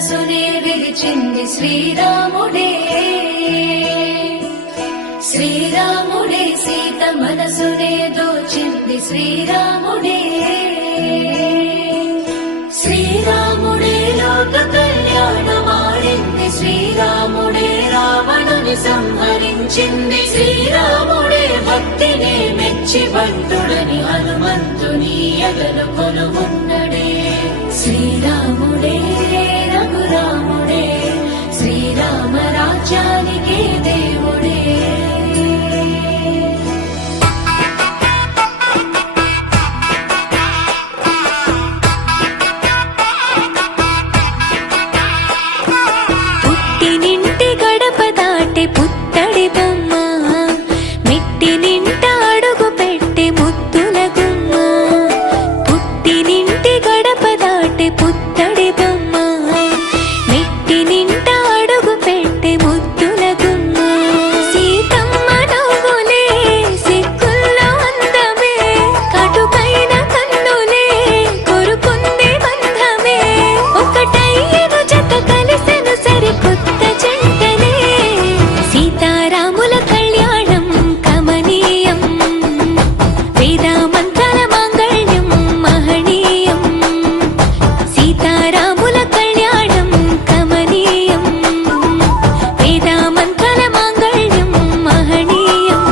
మనసునే విరిచింది శ్రీరాముడే. శ్రీరాముడే సీత మనసునే దోచింది శ్రీరాముడే. శ్రీరాముడే లోక కళ్యాణమాడింది. శ్రీరాముడే రావణుని సంహరించింది. శ్రీరాముడే భక్తిని మెచ్చి భక్తుడని హనుమంతుని ఎదలు కొలువున్నడే. శ్రీరాముడే రఘురాముడే శ్రీరామ రాజ్యానికే దేవుడే. పుట్టినింటి గడప దాటి పుత్తడి బొమ్మ, మెట్టినింట అడుగు పెట్టి ముద్దుల గుమ్మ. పుట్టినింటి గడప దాటి పుత్తడి బొమ్మ, మెట్టినింట అడుగు పెట్టి ముద్దుల గుమ్మ. సీతమ్మ నవ్వులే సిగ్గుల్లో అందమే, కటుకైన కన్నులే కొరుకుంది బంధమే. ఒకటయ్యను జత కలిసెను సరికొత్త జంటనే. సీతారాముల కళ్యాణం కమనీయం, వేదామంతల మాంగళ్యం మహనీయం. సీతారాముల కళ్యాణం కమనీయం, వేదామంతల మాంగళ్యం మహనీయం.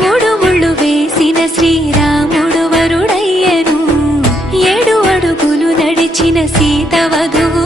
మూడు ముళ్ళు వేసిన శ్రీరాముడు వరుడయ్యను, 7 అడుగులు నడిచిన సీత వధువు